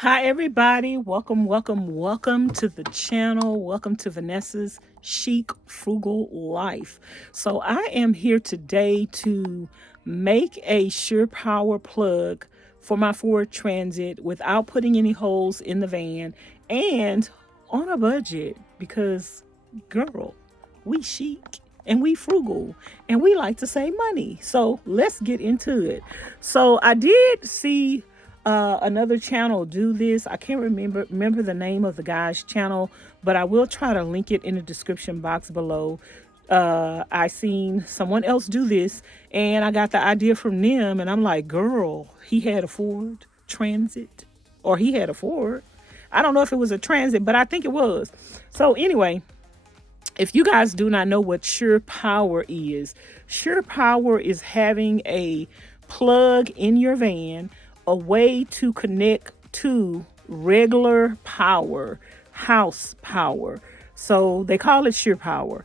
Hi, everybody. Welcome to the channel. Welcome to Vanessa's Chic Frugal Life. So I am here today to make a Sure Power plug for my Ford Transit without putting any holes in the van and on a budget because, girl, we chic and we frugal and we like to save money. So let's get into it. So I did see another channel do this. I can't remember the name of the guy's channel, but I will try to link it in the description box below. I seen someone else do this and I got the idea from them, and I'm like, girl, he had a Ford Transit, or he had a Ford. I don't know if it was a Transit, but I think it was. So anyway, if you guys do not know what Sure Power is having a plug in your van, a way to connect to regular power, house power. So they call it Sure Power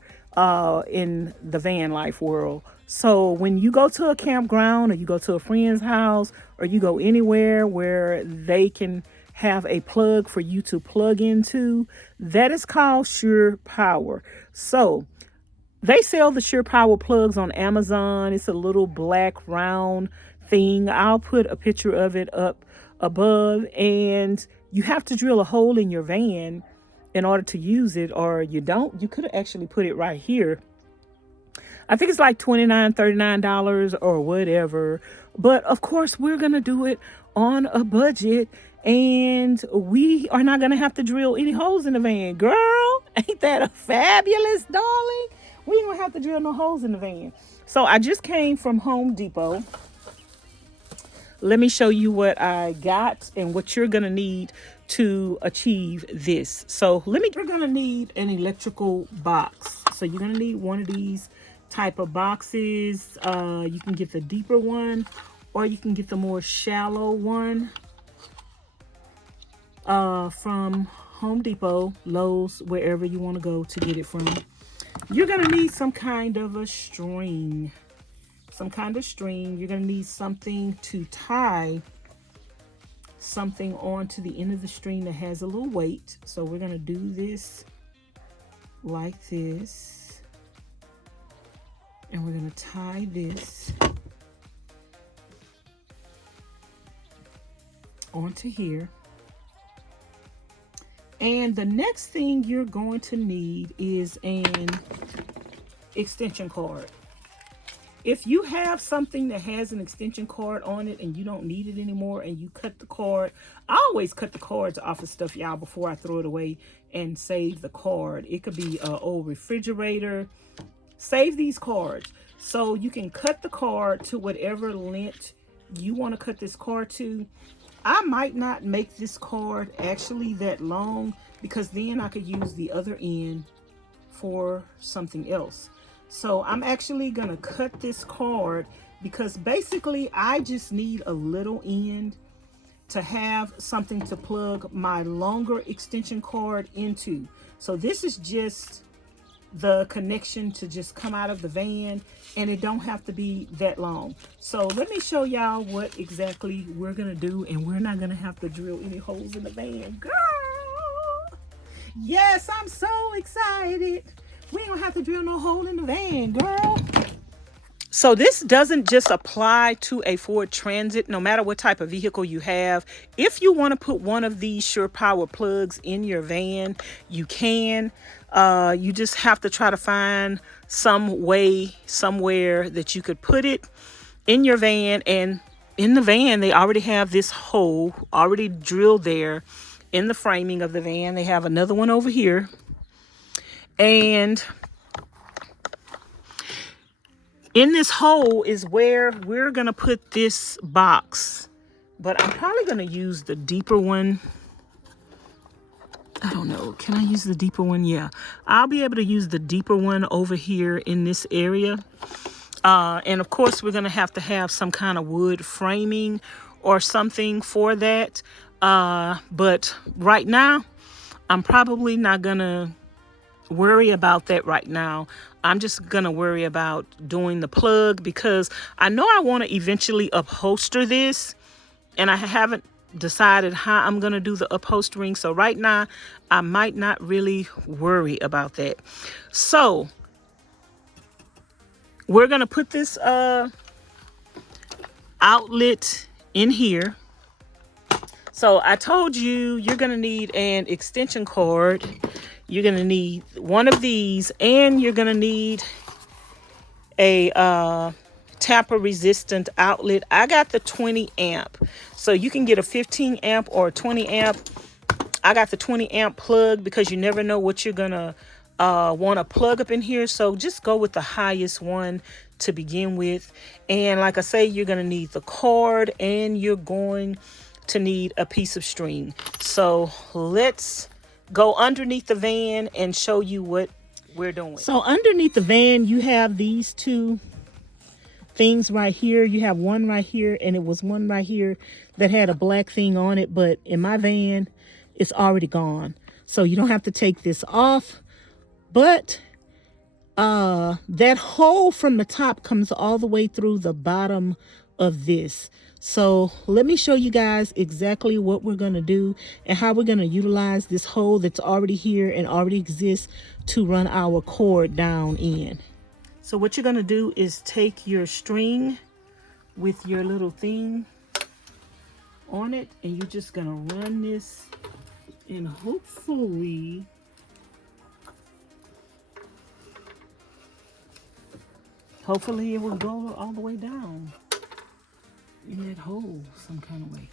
in the van life world. So when you go to a campground or you go to a friend's house or you go anywhere where they can have a plug for you to plug into, that is called Sure Power. So they sell the Sure Power plugs on Amazon. It's a little black round thing. I'll put a picture of it up above, and you have to drill a hole in your van in order to use it, or you don't. You could actually put it right here. I think it's like $29, $39 or whatever. But of course, we're going to do it on a budget, and we are not going to have to drill any holes in the van. Girl, ain't that a fabulous, darling? We ain't going to have to drill no holes in the van. So I just came from Home Depot. Let me show you what I got and what you're going to need to achieve this. So we're going to need an electrical box. So you're going to need one of these type of boxes. You can get the deeper one, or you can get the more shallow one from Home Depot, Lowe's, wherever you want to go to get it from. You're going to need some kind of a string. You're going to need something to tie something onto the end of the string that has a little weight. So we're going to do this like this. And we're going to tie this onto here. And the next thing you're going to need is an extension cord. If you have something that has an extension cord on it and you don't need it anymore and you cut the cord, I always cut the cords off of stuff, y'all, before I throw it away and save the cord. It could be an old refrigerator. Save these cords. So you can cut the cord to whatever length you want to cut this cord to. I might not make this cord actually that long, because then I could use the other end for something else. So I'm actually going to cut this cord because basically I just need a little end to have something to plug my longer extension cord into. So this is just the connection to just come out of the van, and it don't have to be that long. So let me show y'all what exactly we're going to do, and we're not going to have to drill any holes in the van. Girl! Yes, I'm so excited. We ain't gonna have to drill no hole in the van, girl. So this doesn't just apply to a Ford Transit, no matter what type of vehicle you have. If you want to put one of these Sure Power plugs in your van, you can. You just have to try to find some way, somewhere that you could put it in your van. And in the van, they already have this hole already drilled there in the framing of the van. They have another one over here. And in this hole is where we're going to put this box. But I'm probably going to use the deeper one. I don't know. Can I use the deeper one? Yeah. I'll be able to use the deeper one over here in this area. And of course, we're going to have some kind of wood framing or something for that. But right now, I'm probably not going to worry about that right now. I'm just gonna worry about doing the plug because I know I want to eventually upholster this, and I haven't decided how I'm going to do the upholstering. So right now, I might not really worry about that. So we're going to put this outlet in here. So I told you you're going to need an extension cord. You're going to need one of these, and you're going to need a tamper resistant outlet. I got the 20 amp. So you can get a 15 amp or a 20 amp. I got the 20 amp plug because you never know what you're going to want to plug up in here. So just go with the highest one to begin with. And like I say, you're going to need the cord and you're going to need a piece of string. So let's go underneath the van and show you what we're doing. So underneath the van, you have these two things right here. You have one right here, and it was one right here that had a black thing on it, but in my van, it's already gone. So you don't have to take this off, but that hole from the top comes all the way through the bottom of this. So let me show you guys exactly what we're going to do and how we're going to utilize this hole that's already here and already exists to run our cord down in. So what you're going to do is take your string with your little thing on it, and you're just going to run this, and hopefully it will go all the way down in that hole some kind of way.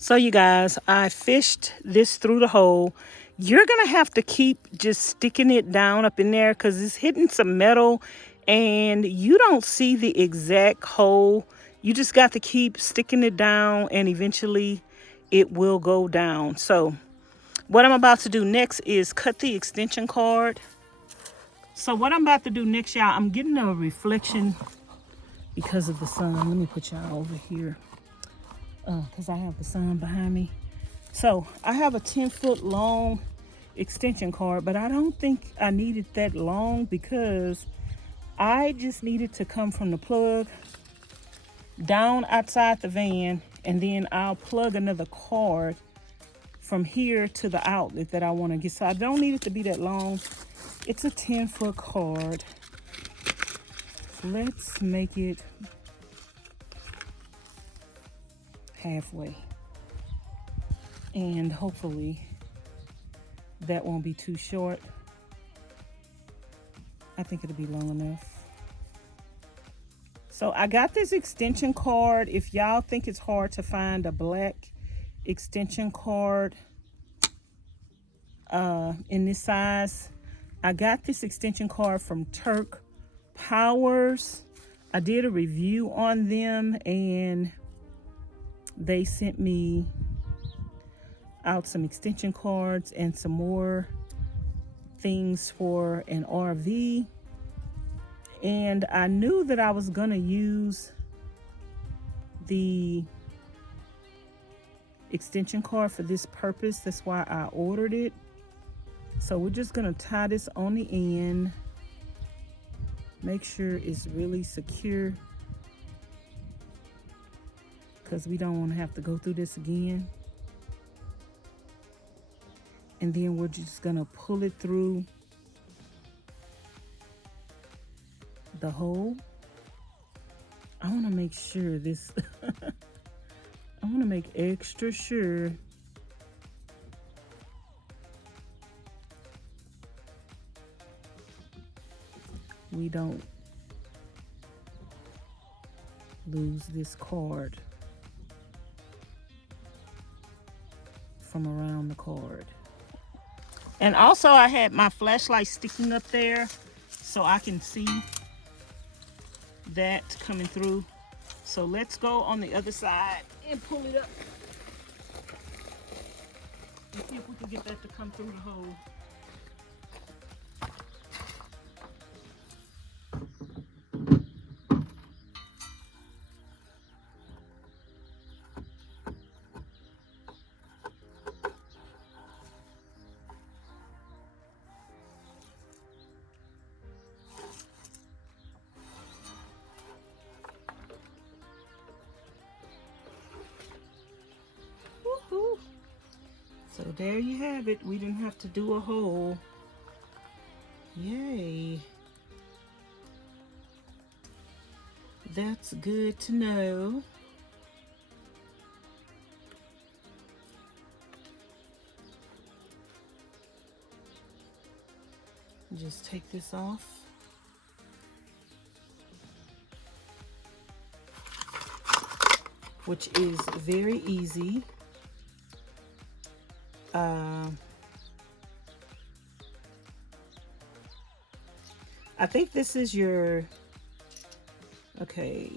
So you guys, I fished this through the hole. You're going to have to keep just sticking it down up in there because it's hitting some metal and you don't see the exact hole. You just got to keep sticking it down and eventually it will go down. So what I'm about to do next is cut the extension cord. So what I'm about to do next, y'all, I'm getting a reflection because of the sun. Let me put y'all over here. Because I have the sun behind me. So I have a 10-foot long extension cord, but I don't think I needed that long because I just needed to come from the plug down outside the van, and then I'll plug another cord from here to the outlet that I want to get. So I don't need it to be that long. It's a 10-foot cord. Let's make it halfway. And hopefully that won't be too short. I think it'll be long enough. So I got this extension cord. If y'all think it's hard to find a black extension cord in this size, I got this extension cord from Turk Powers. I did a review on them and they sent me out some extension cords and some more things for an RV. And I knew that I was gonna use the extension cord for this purpose. That's why I ordered it. So we're just gonna tie this on the end. Make sure it's really secure, because we don't want to have to go through this again. And then we're just gonna pull it through the hole. I want to make sure this I want to make extra sure we don't lose this cord from around the cord. And also I had my flashlight sticking up there so I can see that coming through. So let's go on the other side and pull it up and see if we can get that to come through the hole. So there you have it. We didn't have to do a hole. Yay. That's good to know. Just take this off. Which is very easy. I think this is your, okay,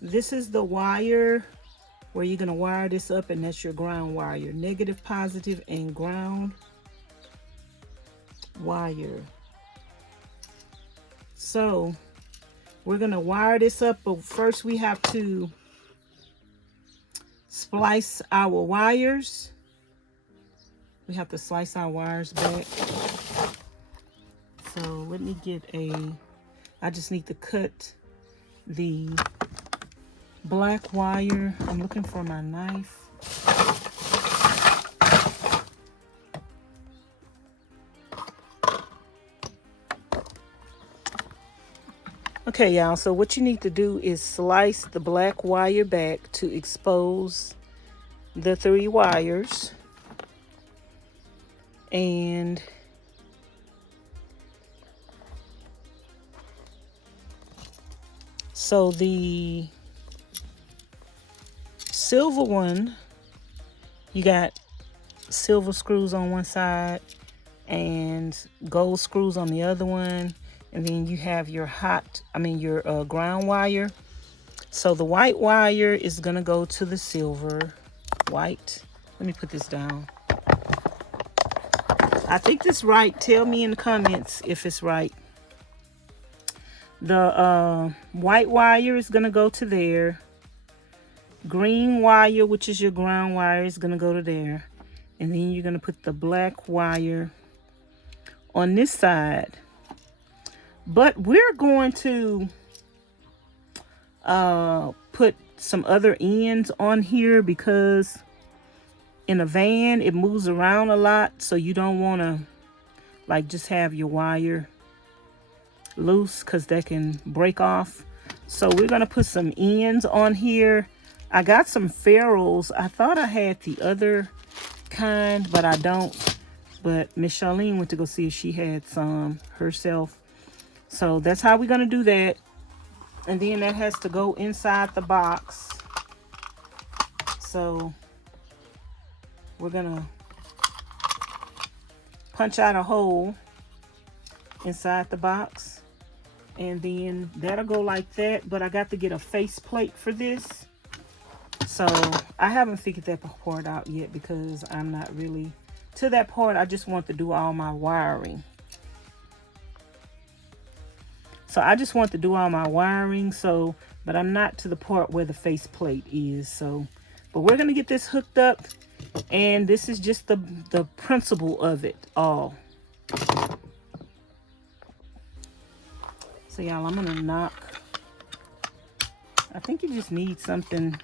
this is the wire where you're gonna wire this up, and that's your ground wire, negative, positive, and ground wire. So we're gonna wire this up, but first we have to splice our wires. We have to slice our wires back. So let me get I just need to cut the black wire. I'm looking for my knife. Okay, y'all, so what you need to do is slice the black wire back to expose the 3 wires. And so the silver one, you got silver screws on one side and gold screws on the other one. And then you have your your ground wire. So the white wire is gonna go to the silver. White. Let me put this down. I think this is right. Tell me in the comments if it's right. The white wire is gonna go to there. Green wire, which is your ground wire, is gonna go to there. And then you're gonna put the black wire on this side. But we're going to put some other ends on here because in a van it moves around a lot, so you don't want to like just have your wire loose because that can break off. So we're going to put some ends on here. I got some ferrules. I thought I had the other kind, but I don't. But Miss Charlene went to go see if she had some herself. So that's how we're going to do that. And then that has to go inside the box. So we're going to punch out a hole inside the box. And then that'll go like that. But I got to get a face plate for this. So I haven't figured that part out yet because I'm not really to that part. I just want to do all my wiring. So I just want to do all my wiring. So, but I'm not to the part where the face plate is. So, but we're going to get this hooked up. And this is just the principle of it all. So y'all, I'm going to knock. I think you just need something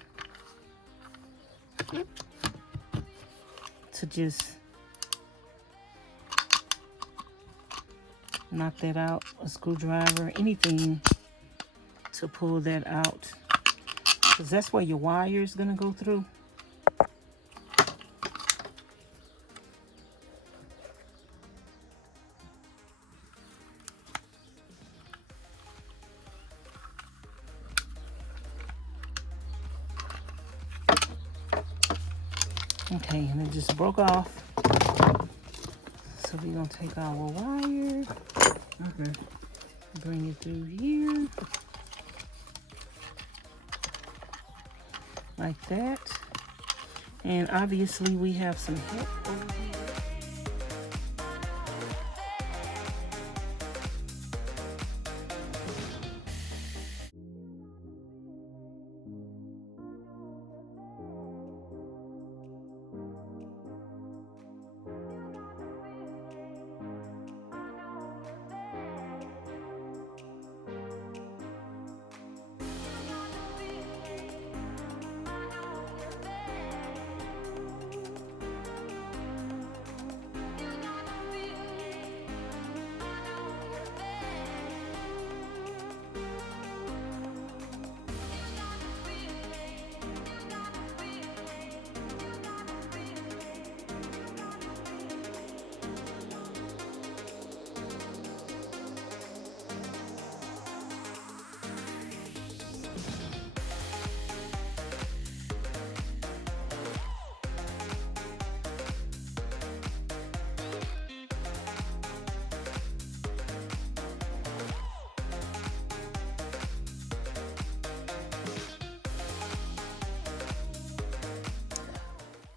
to just knock that out, a screwdriver, anything to pull that out, because that's where your wire is going to go through. Okay, and it just broke off. So we're going to take our wire. Okay. Bring it through here. Like that. And obviously we have some help over here.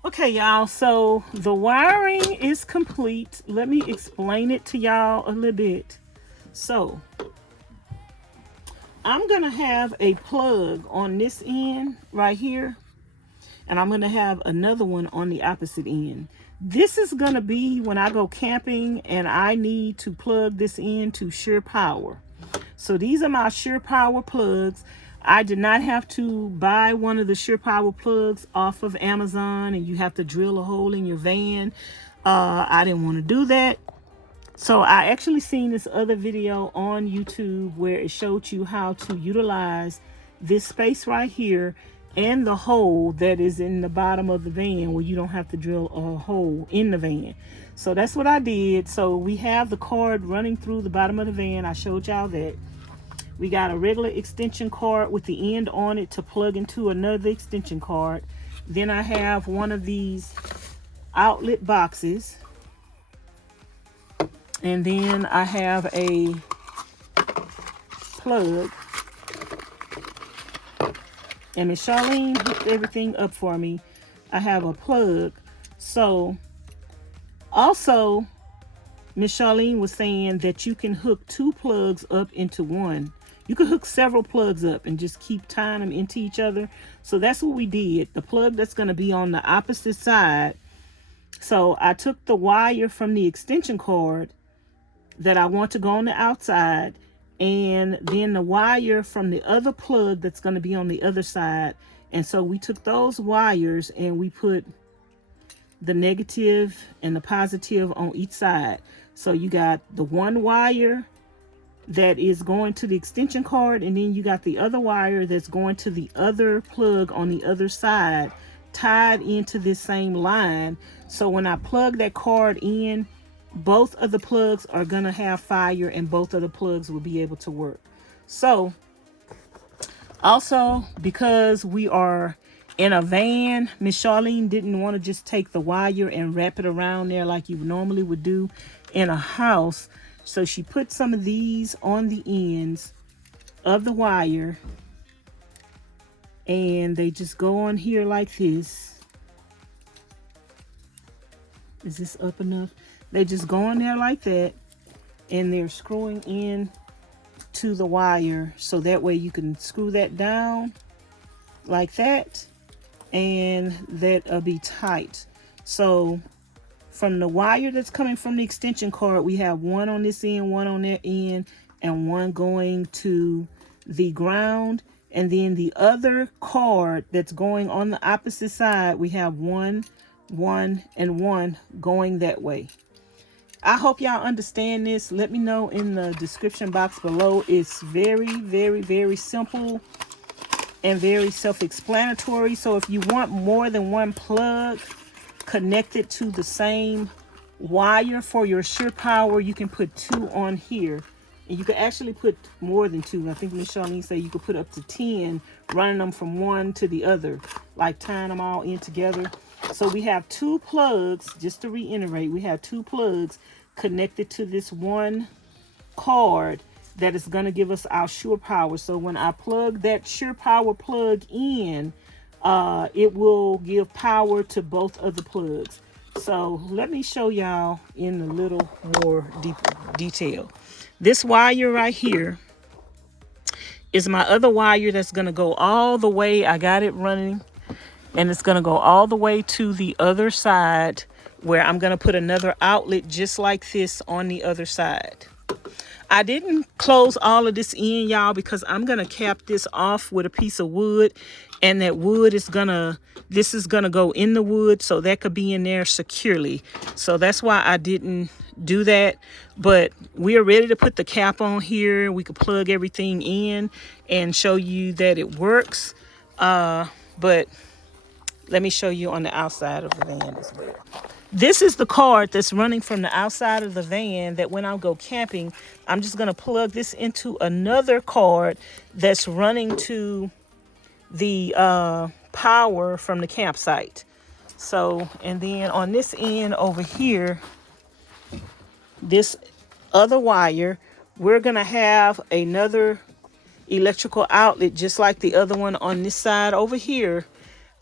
Okay, y'all, so the wiring is complete. Let me explain it to y'all a little bit. So I'm gonna have a plug on this end right here, and I'm gonna have another one on the opposite end. This is gonna be when I go camping and I need to plug this into Sure Power. So these are my Sure Power plugs. I did not have to buy one of the Sure Power plugs off of Amazon and you have to drill a hole in your van. I didn't want to do that. So I actually seen this other video on YouTube where it showed you how to utilize this space right here and the hole that is in the bottom of the van where you don't have to drill a hole in the van. So that's what I did. So we have the cord running through the bottom of the van. I showed y'all that. We got a regular extension cord with the end on it to plug into another extension cord. Then I have one of these outlet boxes. And then I have a plug. And Miss Charlene hooked everything up for me. I have a plug. So also, Miss Charlene was saying that you can hook 2 plugs up into one. You can hook several plugs up and just keep tying them into each other. So that's what we did. The plug that's going to be on the opposite side. So I took the wire from the extension cord that I want to go on the outside, and then the wire from the other plug that's going to be on the other side. And so we took those wires and we put the negative and the positive on each side. So you got the one wire that is going to the extension cord, and then you got the other wire that's going to the other plug on the other side, tied into this same line. So when I plug that cord in, both of the plugs are gonna have fire and both of the plugs will be able to work. So also, because we are in a van, Miss Charlene didn't want to just take the wire and wrap it around there like you normally would do in a house. So she put some of these on the ends of the wire, and they just go on here like this. Is this up enough? They just go on there like that, and they're screwing in to the wire, so that way you can screw that down like that, and that'll be tight. So from the wire that's coming from the extension cord, we have one on this end, one on that end, and one going to the ground. And then the other cord that's going on the opposite side, we have one, and one going that way. I hope y'all understand this. Let me know in the description box below. It's very, very, very simple and very self-explanatory. So if you want more than one plug connected to the same wire for your Sure Power, you can put 2 on here, and you can actually put more than 2. I think Miss Charlene said you could put up to 10, running them from one to the other, like tying them all in together. So we have 2 plugs. Just to reiterate, we have 2 plugs connected to this one cord that is going to give us our Sure Power. So when I plug that Sure Power plug in, it will give power to both of the plugs. So let me show y'all in a little more detail. This wire right here is my other wire that's going to go all the way. I got it running, and it's going to go all the way to the other side, where I'm going to put another outlet just like this on the other side. I didn't close all of this in, y'all, because I'm going to cap this off with a piece of wood, and that wood is this is going to go in the wood, so that could be in there securely. So that's why I didn't do that. But we are ready to put the cap on here. We could plug everything in and show you that it works. But let me show you on the outside of the van as well. This is the cord that's running from the outside of the van, that when I go camping, I'm just going to plug this into another cord that's running to the power from the campsite. So, and then on this end over here, this other wire, we're going to have another electrical outlet just like the other one on this side over here.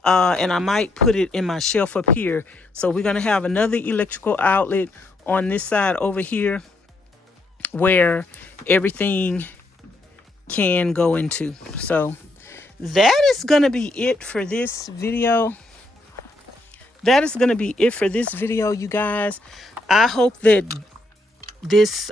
And I might put it in my shelf up here. So we're going to have another electrical outlet on this side over here where everything can go into. So that is going to be it for this video. That is going to be it for this video, you guys. I hope that this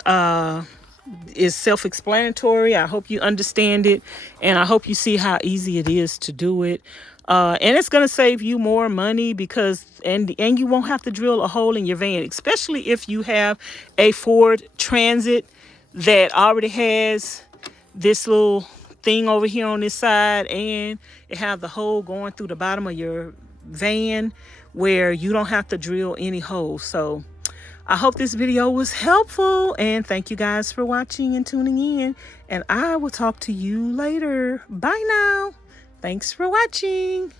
is self-explanatory. I hope you understand it, and I hope you see how easy it is to do it. And it's going to save you more money, because and you won't have to drill a hole in your van, especially if you have a Ford Transit that already has this little thing over here on this side, and it have the hole going through the bottom of your van where you don't have to drill any holes. So I hope this video was helpful, and thank you guys for watching and tuning in, and I will talk to you later. Bye now. Thanks for watching.